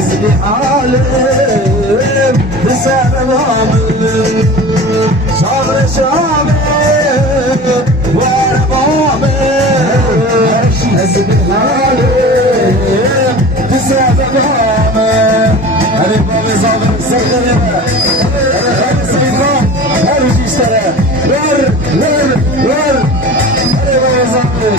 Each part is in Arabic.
أزلي عالم بسبب عامل صبر شامل وانا مؤمن أزلي عالم بسبب عامل هذي بابي صابر سخنة أنا خالي سيدنا هرجي اشترى ور هذي بابي صابر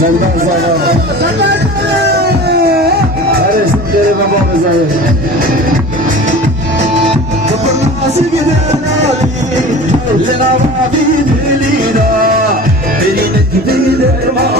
زندان زايا هذا سكري بابا زايا كبرنا سجدنا لنا ما في دليلا بدينا كتير ما